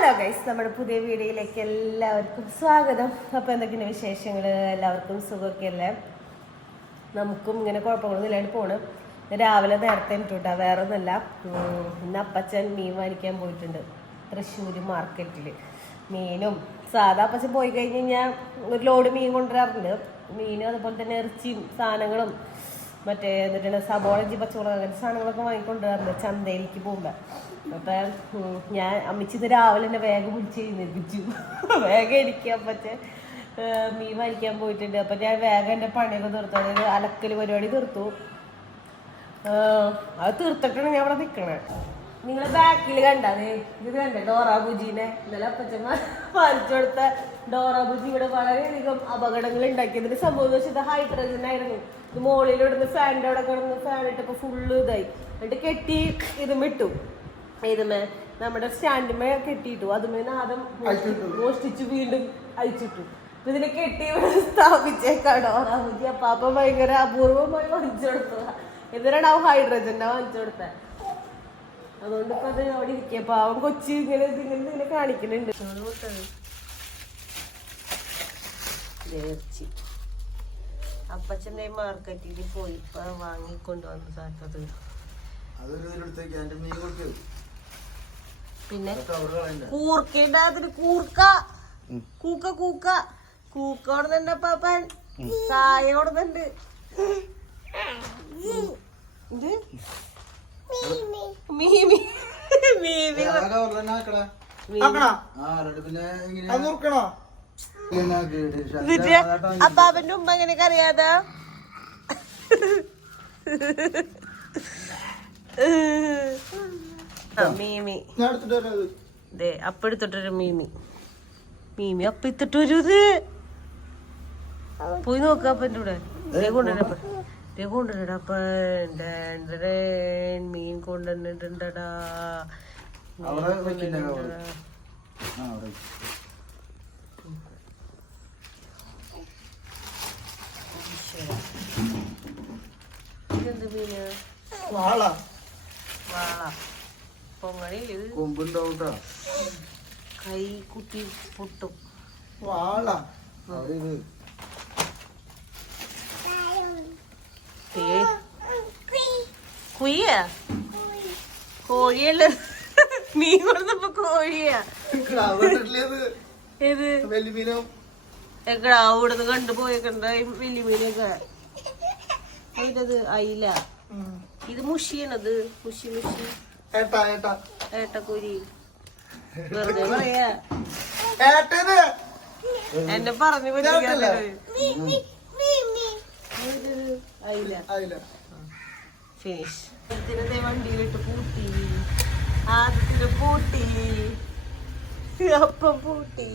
Hello guys, നമ്മുടെ പുതിയ വീഡിയോയിലേക്ക് എല്ലാവർക്കും സ്വാഗതം. അപ്പോൾ എന്തൊക്കെയാണ് വിശേഷങ്ങൾ? എല്ലാവർക്കും സുഖമൊക്കെ അല്ലേ? നമുക്കും ഇങ്ങനെ കുഴപ്പങ്ങളൊന്നും ഇല്ലാണ്ട് പോകണം. രാവിലെ നേരത്തെ ഇട്ടുട്ടാ, വേറെ ഒന്നുമല്ല. ഇന്ന് അപ്പച്ചൻ മീൻ വാങ്ങിക്കാൻ പോയിട്ടുണ്ട് തൃശ്ശൂർ മാർക്കറ്റിൽ. മീനും സാധാ അപ്പച്ചൻ പോയി കഴിഞ്ഞ് കഴിഞ്ഞാൽ ഒരു ലോഡ് മീൻ കൊണ്ടുവരാറുണ്ട്. മീനും അതുപോലെ തന്നെ ഇറച്ചിയും സാധനങ്ങളും മറ്റേ എന്നിട്ട് സബോളജി പച്ചമുളക് അങ്ങനത്തെ സാധനങ്ങളൊക്കെ വാങ്ങിക്കൊണ്ടുവരാറുണ്ട് ചന്തയിലേക്ക് പോകുമ്പോൾ. അപ്പം ഞാൻ അമ്മച്ചിന്ന് രാവിലെ തന്നെ വേഗം പിടിച്ച് എഴുന്നേൽപ്പിച്ചു. വേഗം ഇരിക്കാൻ പറ്റേ മീൻ വാങ്ങിക്കാൻ പോയിട്ടുണ്ട്. അപ്പം ഞാൻ വേഗം എൻ്റെ പണിയൊക്കെ തീർത്തു, അതായത് അലക്കൽ പരിപാടി തീർത്തു. അത് തീർത്തിട്ടാണ് ഞാൻ അവിടെ നിൽക്കണേ. നിങ്ങൾ ബാക്കിൽ കണ്ടത് ഇത് കണ്ടേ ഡോറാബുജീനെ? ഇന്നലെ അപ്പച്ചമ്മ വാങ്ങിച്ചു കൊടുത്ത ഡോറാബുജി ഇവിടെ വളരെയധികം അപകടങ്ങൾ ഉണ്ടാക്കിയതിന് സംഭവം വെച്ചാൽ ഇത് ഹൈഡ്രജൻ ആയിരുന്നു. ഇത് മുകളിലിടുന്ന ഫാനിൻ്റെ അവിടെ കിടന്ന് ഫാൻ ഇട്ടപ്പോൾ ഫുള്ള് ഇതായി. എന്നിട്ട് കെട്ടി ഇതും ഇട്ടു, ഇതുമേ നമ്മുടെ സ്റ്റാൻഡുമേ കെട്ടിയിട്ടു. അതുമേ ആദ്യം മോഷ്ടിച്ചു വീണ്ടും അയച്ചിട്ടു. ഇതിനെ കെട്ടി ഇവിടെ സ്ഥാപിച്ചേക്കാണ് ഡോറാബുജി. അപ്പാപ്പ ഭയങ്കര അപൂർവമായി വാങ്ങിച്ചു കൊടുത്തതാ. എന്തിനാണ് ആ ഹൈഡ്രജൻ്റെ വാങ്ങിച്ചു കൊടുത്തത്? അതുകൊണ്ട് ഇപ്പൊ അത് അവിടെ ഇരിക്കുക. പാവം കൊച്ചി ഇങ്ങനെ കാണിക്കുന്നുണ്ട്. അപ്പച്ചൻ്റെ മാർക്കറ്റിൽ പോയി ഇപ്പൊ വാങ്ങിക്കൊണ്ടുവന്ന സാധനത്. പിന്നെ കൂർക്കയുടെ അതിന് കൂർക്ക കൂക്ക കൂക്ക കൂക്ക കൊടുന്നുണ്ട് പാപ്പൻ. കായ കൊടുന്നുണ്ട്. ഇത് അപ്പാപ്പന്റെ ഉമ്മ എങ്ങനെയൊക്കെ അറിയാതെ മീമി അപ്പ എടുത്തിട്ടൊരു മീമി അപ്പ ഇത്തിട്ടൊരു ഇത് പോയി നോക്ക അപ്പൻ്റെ കൂടെ കൊണ്ടുവരടാ. അപ്പ മീൻ കൊണ്ടുവന്നിട്ടുണ്ടടാ. ഇതെന്ത് മീന്? വാള. പൊങ്ങണില്ല, കൊമ്പുണ്ടാവൂട്ടാ. കൈ കുത്തി പൊട്ടും. വാള കുയ്യ കോഴിയല്ല. മീൻ കൊടുത്തപ്പോ കോഴിയാ. ഏത് അവിടുന്ന് കണ്ടുപോയേക്കണ്ട വലിയ മീനൊക്കെ. അതിൻ്റെത് അയില. ഇത് മുഷിയാണത്. മുഷി ഏട്ടക്കുരി. വെറുതെ പറയാ. എന്നെ പറഞ്ഞു അയില. ഫിനിഷ്. ഇതിനെ വണ്ടിയിലിട്ട് പൂട്ടി. ആദ്യത്തിന് പൂട്ടി, അപ്പം പൂട്ടി.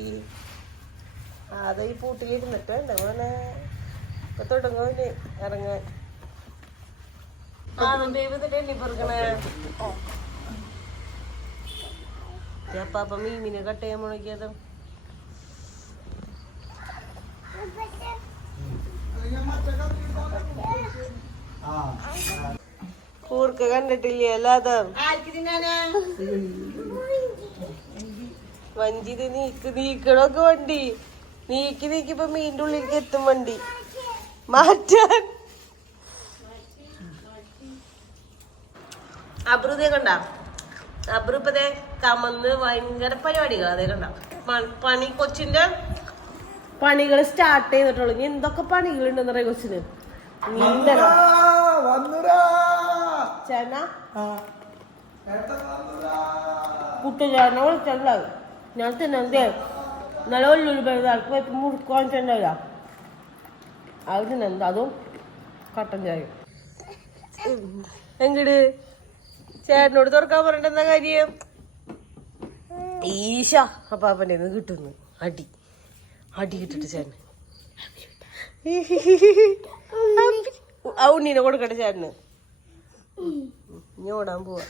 അത് ഈ പൂട്ടിലിരുന്നിട്ട് മോനെ ഇപ്പൊ തുടങ്ങും ഇറങ്ങാൻ. ആദ്യം എണ്ണി പെറുക്കണേ. അപ്പാപ്പ മീമിനെ കട്ട് ചെയ്യാൻ മുടക്കിയത്. കൂർക്ക കണ്ടിട്ടില്ലേ? അല്ലാതെ വഞ്ചി നീക്കണൊക്കെ വണ്ടി നീക്കിപ്പോ മീൻ്റെ ഉള്ളിലേക്ക് എത്തും വണ്ടി മാറ്റാൻ. അബ്രുതേ കണ്ട? അബ്രുപ്പതേ കമന്ന് ഭയങ്കര പരിപാടികൾ. അതേ കണ്ട പണി. കൊച്ചിന്റെ പണികൾ സ്റ്റാർട്ട് ചെയ്തിട്ടുള്ളൂ. ഇനി എന്തൊക്കെ പണികളുണ്ടെന്ന് പറയാ കൊച്ചിന്. കുട്ടിചേട്ടനെ വിളിച്ചിട്ടുണ്ടാവും. ഞാൻ തിന്നെ നല്ല വലിയൊരു പെരുന്നാൾക്ക് പോയപ്പോ മുറുക്ക് വാങ്ങിച്ചിട്ടുണ്ടാവില്ല. അത് തിന്നെന്താ? അതും കട്ടൻ ചായ. എങ്ങട് ചേട്ടനോട് തുറക്കാൻ പറഞ്ഞിട്ട് എന്താ കാര്യം? ഈശ അപ്പാപ്പൻ്റെ കിട്ടുന്നു അടി കിട്ടിട്ട് ചേട്ടന്. ആ ഉണ്ണീനെ കൊടുക്കട്ടെ ചേട്ടന്. ഓടാൻ പോവാ.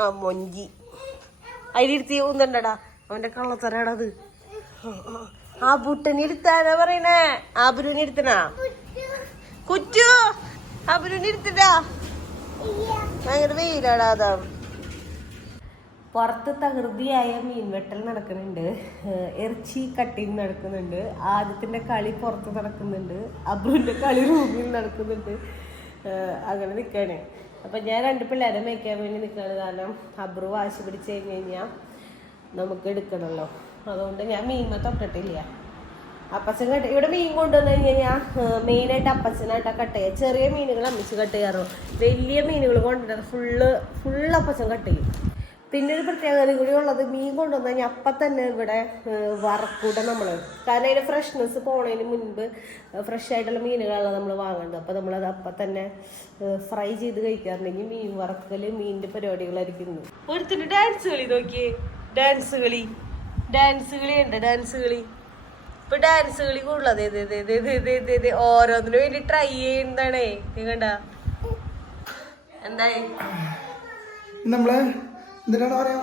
ആ മൊഞ്ചി അതിലിരുത്തി ഉന്തണ്ടടാ. അവന്റെ കള്ളത്തരാടത്. ആ ബുട്ടനെ എടുത്താനാ പറയണേ. ആബുരുവിനെ എടുത്തനാ കുറ്റു. ആബുരുവിനെ എടുത്തിട്ടാ ഭയങ്കര വെയിലാടാ. അതാ പുറത്ത് തകൃതിയായ മീൻ വെട്ടൽ നടക്കുന്നുണ്ട്, ഇറച്ചി കട്ടിങ് നടക്കുന്നുണ്ട്, ആദ്യത്തിൻ്റെ കളി പുറത്ത് നടക്കുന്നുണ്ട്, അബ്രുവിൻ്റെ കളി റൂമിൽ നടക്കുന്നുണ്ട്. അങ്ങനെ നിൽക്കുകയാണ്. അപ്പം ഞാൻ 2 പിള്ളേരെ മേയ്ക്കാൻ വേണ്ടി നിൽക്കുകയാണ്. കാരണം അബ്രു വാശി പിടിച്ച് കഴിഞ്ഞാൽ നമുക്ക് എടുക്കണമല്ലോ. അതുകൊണ്ട് ഞാൻ മീൻമ തൊട്ടിട്ടില്ല. അപ്പച്ചൻ കട്ട് ഇവിടെ മീൻ കൊണ്ടുവന്നു കഴിഞ്ഞാൽ മെയിനായിട്ട് അപ്പച്ചനായിട്ടാ കട്ട് ചെയ്യുക. ചെറിയ മീനുകൾ അമ്മച്ച് കട്ട് ചെയ്യാറുള്ളൂ. വലിയ മീനുകൾ കൊണ്ടുവരുന്നത് ഫുള്ള് അപ്പച്ചൻ കട്ട് ചെയ്യും. പിന്നെ ഒരു പ്രത്യേകത കൂടി ഉള്ളത്, മീൻ കൊണ്ടുവന്നു കഴിഞ്ഞാൽ അപ്പം തന്നെ ഇവിടെ വറക്കൂടെ നമ്മൾ. കാരണം അതിൻ്റെ ഫ്രഷ്നെസ് പോണതിന് മുൻപ് ഫ്രഷ് ആയിട്ടുള്ള മീനുകളാണ് നമ്മൾ വാങ്ങേണ്ടത്. അപ്പോൾ നമ്മളത് അപ്പം തന്നെ ഫ്രൈ ചെയ്ത് കഴിക്കാറുണ്ടെങ്കിൽ മീൻ വറക്കൽ മീനിൻ്റെ പരിപാടികളായിരിക്കും. ഒരുത്തിന് ഡാൻസ് കളി നോക്കിയേ, ഡാൻസ് കളി ഉണ്ട്. ഇപ്പൊ ഡാൻസ് കളി കൂടുതലത് ഓരോന്നിനു വേണ്ടി ട്രൈ ചെയ്യുന്നതാണേ. കണ്ട എന്തായി നമ്മള് എന്തിനാണ് പറയാ,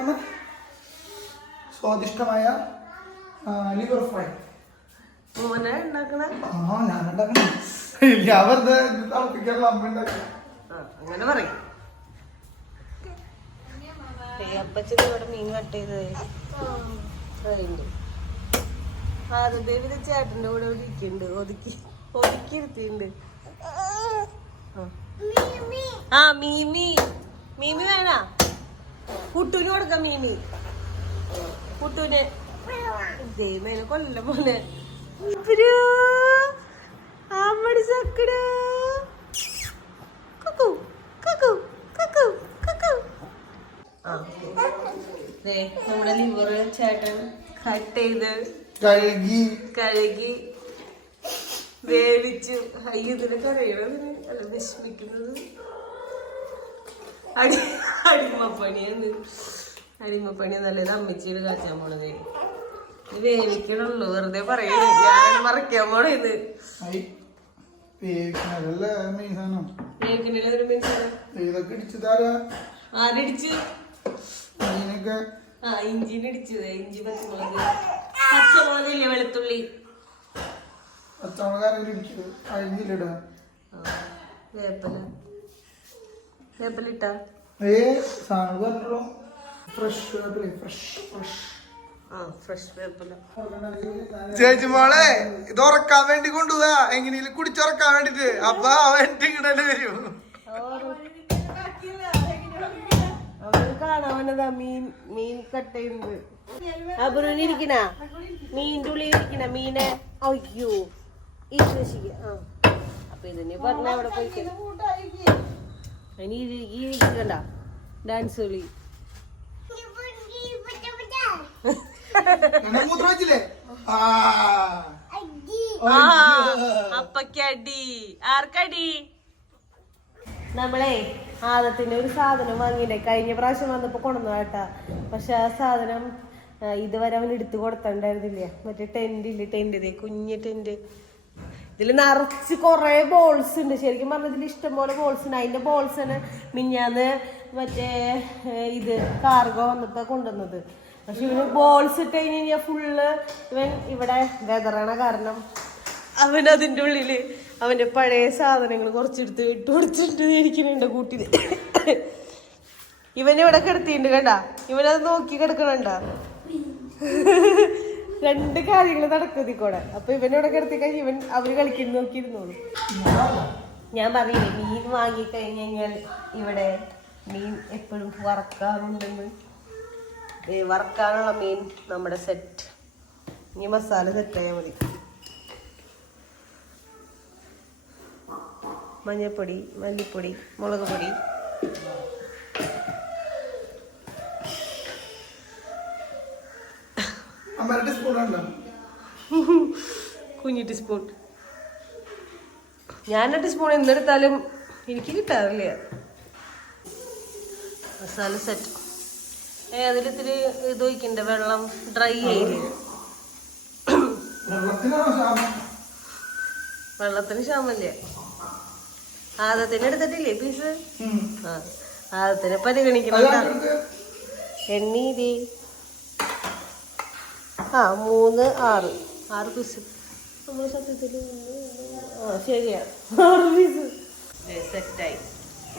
സ്വാദിഷ്ടമായ ലിവർ ഫ്രൈ മോനെ ഉണ്ടാക്കണ. ഞാൻ ഉണ്ടാക്കണം. ഞാൻ വെറുതെ തിളപ്പിക്കാനുള്ള അമ്മ ഉണ്ടാക്കണം. അങ്ങനെ പറയും. അപ്പച്ചന് ഇവിടെ മീൻ കട്ട് ചെയ്തത് ഫ്രൈണ്ട്. ആദ്യത്തെ ചേട്ടൻ്റെ കൂടെ ഇവിടെ ഇരിക്കുന്നുണ്ട്, ഒതുക്കി ഇരുത്തിണ്ട്. ആ മീമി വേണ കുട്ടൂന് കൊടുക്കാം. കുട്ടൂന് ദൈവമേനെ കൊല്ല പോലെ നമ്മുടെ ലിവർ ചേട്ടൻ കട്ട് ചെയ്ത് കഴുകി വേവിച്ചു. ഇതിന് കറിയണതിന് അല്ല വിഷമിക്കുന്നത്. അടിമപ്പണി നല്ലത്. അമ്മച്ചിയുടെ കാച്ചാൻ പോണത് ഇത് വേവിക്കണുള്ളൂ, വെറുതെ പറയണേ. ഞാൻ മറക്കാൻ പോണത് ആരടിച്ചു? ഇഞ്ചിന് ഇടിച്ചത്. ഇഞ്ചി പച്ചമുളക് ഇല്ലേ, വെളുത്തുള്ളി വേപ്പില ഇട്ടാ ചേച്ചി മോളെ ഇത് ഉറക്കാൻ വേണ്ടി കൊണ്ടുപോവാ, എങ്ങനെയും കുടിച്ചുറക്കാൻ വേണ്ടിട്ട്. അപ്പൊ അവൻ ഇങ്ങോട്ട് വരും. കാണാവനതാ മീൻ കട്ട് ചെയ്യുന്നത്. അബുറിനിരിക്കണ മീൻ്റെ ഉള്ളിൽ ഇരിക്കണ മീനെ. അയ്യോ ഈ അപ്പൊ ഇതിന് പറഞ്ഞ അവിടെ പോയിക്കണ്ട ഡാൻസ് കളി. അപ്പക്കടി ആർക്കടി? നമ്മളെ ആദത്തിന്റെ ഒരു സാധനം വാങ്ങിയില്ലേ, കഴിഞ്ഞ പ്രാവശ്യം വന്നപ്പോ കൊണ്ടുവന്നു കേട്ടാ. പക്ഷെ ആ സാധനം ഇതുവരെ അവൻ എടുത്തു കൊടുത്തിട്ടുണ്ടായിരുന്നില്ല. മറ്റേ ടെന്റ് കുഞ്ഞ് ടെന്റ്. ഇതിൽ നിറച്ച് കുറെ ബോൾസ് ഉണ്ട്. ശരിക്കും പറഞ്ഞാൽ ഇതിൽ ഇഷ്ടംപോലെ ബോൾസ് ഉണ്ട്. അതിന്റെ ബോൾസാണ് മിഞ്ഞാന്ന് മറ്റേ ഇത് കാർഗോ വന്നപ്പോ കൊണ്ടുവന്നത്. പക്ഷെ ഇവന് ബോൾസ് ഇട്ട് കഴിഞ്ഞാൽ ഫുള്ള് ഇവൻ ഇവിടെ വെതറണ കാരണം അവൻ അതിൻ്റെ ഉള്ളില് അവന്റെ പഴയ സാധനങ്ങൾ കുറച്ചെടുത്ത് ഇട്ട് കൊടുത്തിട്ട് ഇരിക്കുന്നുണ്ട് കൂട്ടില്. ഇവനിവിടെ കിടത്തിണ്ട് കണ്ട, ഇവനത് നോക്കി കിടക്കണണ്ട. 2 കാര്യങ്ങൾ നടക്കുന്നതിക്കൂടെ. അപ്പൊ ഇവനോടെ കിടത്തി കഴിഞ്ഞ് അവര് കളിക്കുന്ന നോക്കിയിരുന്നോളൂ. ഞാൻ പറയില്ലേ, മീൻ വാങ്ങിക്കഴിഞ്ഞ് കഴിഞ്ഞാൽ ഇവിടെ മീൻ എപ്പോഴും വറക്കാറുണ്ടെന്ന്. വറക്കാനുള്ള മീൻ നമ്മുടെ സെറ്റ്. ഇനി മസാല സെറ്റായാൽ മതി. മഞ്ഞൾപ്പൊടി, മല്ലിപ്പൊടി, മുളക് പൊടി, കുഞ്ഞി ടീസ്പൂൺ. ഞാൻ 2 ടീസ്പൂൺ എന്തെടുത്താലും എനിക്ക് കിട്ടാറില്ല. മസാല സെറ്റ്. അതിലിത്തിരി ഇത് ഒഴിക്കണ്ട, വെള്ളം ഡ്രൈ ആയില്ലേ. വെള്ളത്തിന് ക്ഷാമല്ലേ. ആദത്തിന് എടുത്തിട്ടില്ലേ പീസ്? ആദത്തിനെ പരിഗണിക്കണം. എണ്ണീതി 3, 6 പീസ്. നമ്മൾ സത്യത്തിൽ ശരിയാ 6 പീസ് സെറ്റായി.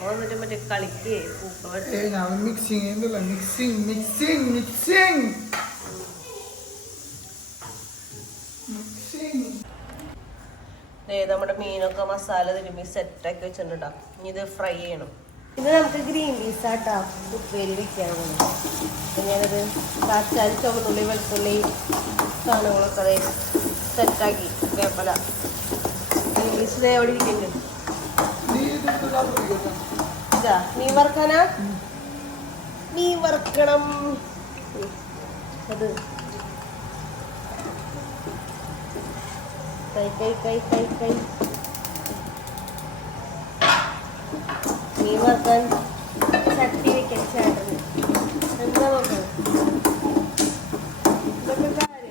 വന്നിട്ട് മറ്റേ കളിക്കേ നമ്മുടെ മീനൊക്കെ മസാല തിരുമ്പി സെറ്റാക്കി വെച്ചിട്ടുണ്ടോ. ഇനി ഇത് ഫ്രൈ ചെയ്യണം. ഇത് നമുക്ക് ഗ്രീൻ പീസ് ആട്ടാ ഉപ്പേരി വെക്കാനുള്ളത്. അപ്പം ഞാനത് കാച്ചാൽ ചുവന്നുള്ളി വെളുത്തുള്ളി സാധനങ്ങളൊക്കെ അതെ സെറ്റാക്കി വേപ്പല ഗ്രീൻ പീസ് എവിടെ ഇരിക്കുന്നുണ്ട്. ഇതാ മീൻ വറുക്കാനാ, മീൻ വറുക്കണം. അത് കൈ കൈ കൈ കൈ കൈ മീൻ വറുക്കാൻ ചട്ടി വെക്കാൻ ചേട്ടന് എന്താ നോക്കണം. ഇതൊക്കെ കാര്യം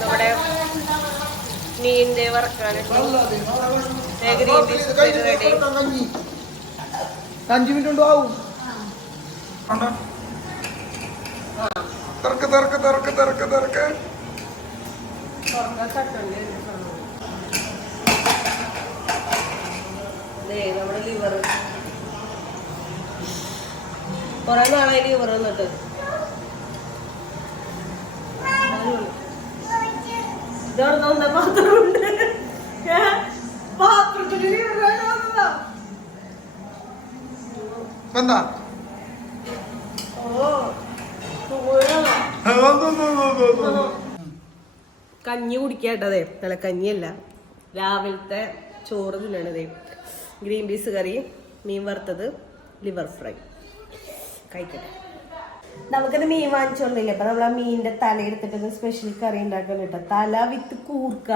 നമ്മുടെ മീനിന്റെ വറക്കാനിട്ട് 5 മിനിറ്റ് ഉണ്ടോ ആവും. തിരക്ക് തിരക്ക് തിരക്ക് തിരക്ക് തിരക്ക് നമ്മുടെ ലിവർ കൊറേ നാളായി ലിവർ വന്നിട്ട്. ഇതോടെ പാത്രമുണ്ട്, പാത്രത്തിൽ എന്താ കഞ്ഞി കുടിക്കാട്ടതേ. നല്ല കഞ്ഞിയല്ല, രാവിലത്തെ ചോറ് തിന്നണതേ. ഗ്രീൻ പീസ് കറി, മീൻ വറുത്തത്, ലിവർ ഫ്രൈ കഴിക്കട്ടെ. നമുക്കത് മീൻ വാങ്ങിച്ചോണ്ടില്ല. അപ്പൊ നമ്മൾ ആ മീനിന്റെ തല എടുത്തിട്ട് സ്പെഷ്യൽ കറി ഉണ്ടാക്കാൻ കേട്ടോ. തല വിത്ത് കൂർക്ക.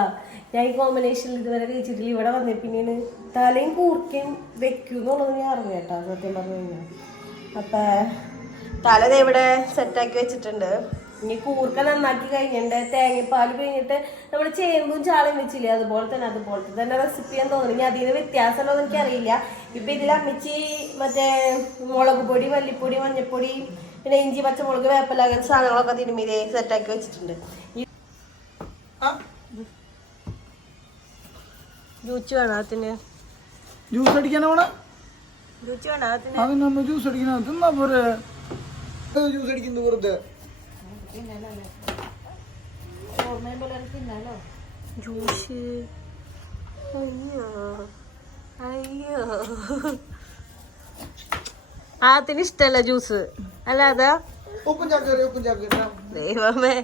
ഞാൻ ഈ കോമ്പിനേഷനിൽ ഇതുവരെ കഴിച്ചിട്ടില്ല. ഇവിടെ വന്നേ പിന്നീട് തലയും കൂർക്കയും വെക്കൂന്നുള്ളത് ഞാൻ അറിഞ്ഞു കേട്ടോ, സത്യം പറഞ്ഞു കഴിഞ്ഞാൽ. അപ്പൊ തല ഇവിടെ സെറ്റാക്കി വെച്ചിട്ടുണ്ട്. ഇനി കൂർക്ക നന്നാക്കി കഴിഞ്ഞിട്ട് തേങ്ങപ്പാൽ പിഴിഞ്ഞിട്ട് നമ്മൾ ചേമ്പും ചാളയും വെച്ചില്ലേ, അതുപോലത്തെ തന്നെ റെസിപ്പി ഞാൻ തോന്നി. ഇനി അതിന് വ്യത്യാസമല്ലോ എന്ന് എനിക്കറിയില്ല. ഇപ്പൊ ഇതിൽ അമ്മിച്ചി മറ്റേ മുളക് പൊടി, മല്ലിപ്പൊടി, മഞ്ഞപ്പൊടി, പിന്നെ ഇഞ്ചി, പച്ചമുളക്, വേപ്പില, അങ്ങനെ സാധനങ്ങളൊക്കെ തിരുമ്മിതേ സെറ്റാക്കി വെച്ചിട്ടുണ്ട്. ജ്യൂസ് വേണോ അതിന്? ജ്യൂസ് അടിക്കാനാണ് ജ്യൂസ് വേണോ അതിന്? അതിനൊന്ന് ജ്യൂസ് അടിക്കണം. തിന്നാ പോരെ ജ്യൂസ് അടിക്കുന്നത് വെറുതെ. ജ്യൂസ് അയ്യോ അയ്യോ അതിന് ഇഷ്ടല്ല ജ്യൂസ് അല്ലാതെ. ഉപ്പും ചാക്കറി ഉപ്പും ചാക്കറി ദൈവമേ,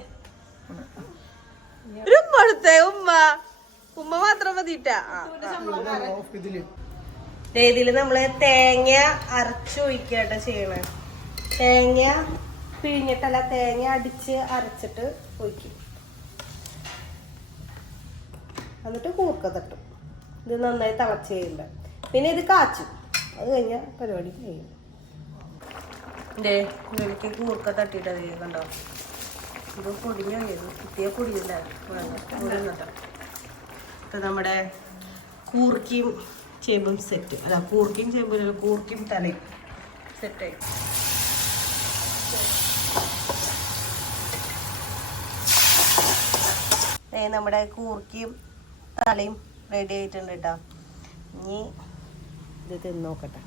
ഉമ്മടുത്തേ ഉമ്മ മാത്രം മതിട്ടാ. ഇതില് നമ്മള് തേങ്ങ അരച്ചൊഴിക്കാട്ടോ ചെയ്യണേ. തേങ്ങ പിഴിഞ്ഞിട്ടല്ല, തേങ്ങ അടിച്ച് അരച്ചിട്ട് ഒഴിക്കും. എന്നിട്ട് കൂർക്ക തട്ടും. ഇത് നന്നായി തിളച്ച് കഴിയുമ്പോ പിന്നെ ഇത് കാച്ചും. അത് കഴിഞ്ഞ പരിപാടി കഴിയും. എനിക്ക് കൂർക്ക തട്ടിയിട്ടത് കണ്ടോ. ഇത് പൊടിഞ്ഞോ കിട്ടിയ പൊടിയില്ല. ഇപ്പൊ നമ്മുടെ കൂർക്കയും ചേമ്പും സെറ്റ്. അല്ല, കൂർക്കയും ചേമ്പും കൂർക്കയും തലയും സെറ്റായി. നമ്മുടെ കൂർക്കയും തലയും റെഡി ആയിട്ടുണ്ട് കേട്ടോ. ഇനി ഇത് തിന്ന് നോക്കട്ടെ.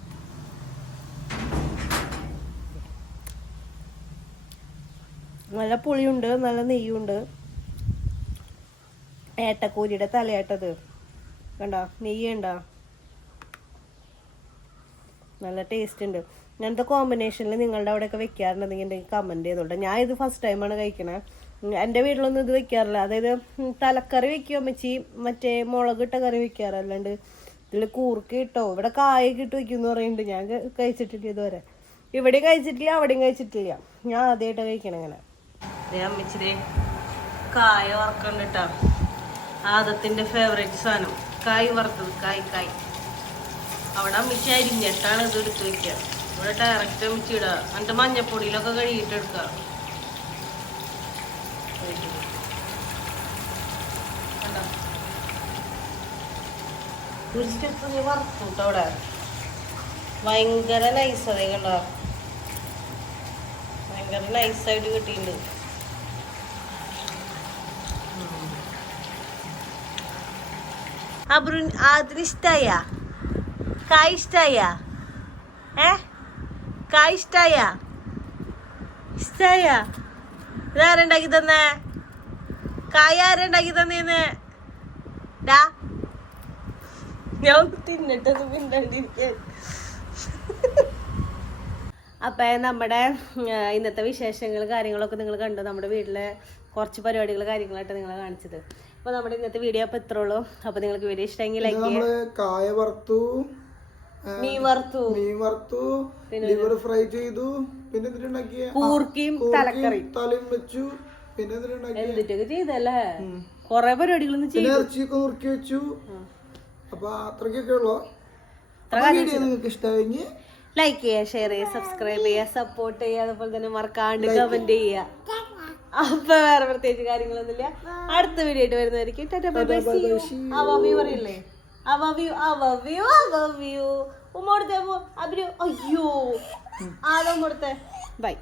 നല്ല പുളിയുണ്ട്, നല്ല നെയ്യുണ്ട്. ഏട്ടക്കൂരിയുടെ തലയാട്ടത് കണ്ടോ, നെയ്യുണ്ടോ, നല്ല ടേസ്റ്റ് ഉണ്ട്. ഇങ്ങനത്തെ കോമ്പിനേഷനിൽ നിങ്ങളുടെ അവിടെയൊക്കെ വെക്കാറുണ്ടെങ്കിൽ കമന്റ് ചെയ്തോട്ടെ. ഞാൻ ഇത് ഫസ്റ്റ് ടൈമാണ് കഴിക്കണേ. എൻ്റെ വീട്ടിലൊന്നും ഇത് വെക്കാറില്ല. അതായത് തലക്കറി വെക്കുക അമ്മച്ചി, മറ്റേ മുളകിട്ട കറി വെക്കാറ്. അല്ലാണ്ട് ഇതിൽ കൂർക്ക ഇട്ടോ ഇവിടെ കായൊക്കെ ഇട്ട് വെക്കും എന്ന് പറയുന്നുണ്ട്. ഞാൻ കഴിച്ചിട്ടില്ല ഇതുവരെ. ഇവിടെയും കഴിച്ചിട്ടില്ല, അവിടെയും കഴിച്ചിട്ടില്ല. ഞാൻ ആദ്യമായിട്ടാണ് കഴിക്കണം ഇങ്ങനെ. അമ്മച്ചിരി കായ വറക്കണ്ടിട്ടാ. ആദത്തിന്റെ ഫേവറേറ്റ് സാധനം കായ് വറുത്തത്. കായ് അവിടെ അമ്മച്ചി അരിഞ്ഞിട്ടാണ് ഇത് എടുത്ത് വെക്കുക. ഇവിടെ ഡയറക്റ്റ് അമ്മച്ചി ഇടുക. എന്നിട്ട് മഞ്ഞപ്പൊടിയിലൊക്കെ കഴുകിയിട്ട് എടുക്കുക. ഒരു സ്റ്റെപ്പ് നീ വറുത്തൂട്ടോ അവിടെ. ഭയങ്കര നൈസതേ കണ്ടോ, ഭയങ്കര നൈസായിട്ട് കിട്ടിയിട്ടുണ്ട്. അബ്രു അതിന് ഇഷ്ടായ കായ് ഇഷ്ടായ കായ് ഇഷ്ടായ ഇഷ്ടായ ഇതാരുണ്ടാക്കി തന്നേ കായ ആരുണ്ടാക്കി തന്നേന്ന് ഡാ ഞാൻ തിന്നിട്ടത് മിണ്ടാണ്ടിരിക്കാൻ. അപ്പൊ നമ്മുടെ ഇന്നത്തെ വിശേഷങ്ങൾ കാര്യങ്ങളൊക്കെ നിങ്ങൾ കണ്ടു. നമ്മുടെ വീട്ടിലെ കുറച്ച് പരിപാടികൾ കാര്യങ്ങളായിട്ട് നിങ്ങളെ കാണിച്ചത്. അപ്പൊ നമ്മുടെ ഇന്നത്തെ വീഡിയോ അപ്പൊ ഇത്രേ ഉള്ളൂ. അപ്പൊ നിങ്ങൾക്ക് വീഡിയോ ഇഷ്ടമെങ്കിൽ ലൈക്ക് ചെയ്യുക. കായ വറുത്തു, മീൻ വറുത്തു, ലിവർ ഫ്രൈ ചെയ്തു, പിന്നെ എന്തിട്ടുണ്ടാക്കിയ കൂർക്കയും തലക്കറി തലയും വെച്ചു, പിന്നെ എന്തിട്ടൊക്കെ ചെയ്തല്ലേ കൊറേ പരിപാടികളൊന്നും ചെയ്തു. ഇറച്ചിയൊക്കെ നുറുക്കി വെച്ചു. അപ്പൊ അത്രക്കൊക്കെ ഉള്ളു. വീഡിയോ നിങ്ങൾക്ക് ഇഷ്ടമായെങ്കിൽ ലൈക്ക് ചെയ്യുക, ഷെയർ ചെയ്യുക, സബ്സ്ക്രൈബ് ചെയ്യുക, സപ്പോർട്ട് ചെയ്യുക, അതുപോലെ തന്നെ മറക്കാണ്ട് കമന്റ് ചെയ്യുക. അപ്പൊ വേറെ പ്രത്യേകിച്ച് കാര്യങ്ങളൊന്നുമില്ല. അടുത്ത വീഡിയോ ആയിട്ട് വരുന്നതായിരിക്കും. പറയില്ലേ ഉമ്മ കൊടുത്തേ അയ്യോ ആദം കൊടുത്തേ ബൈ.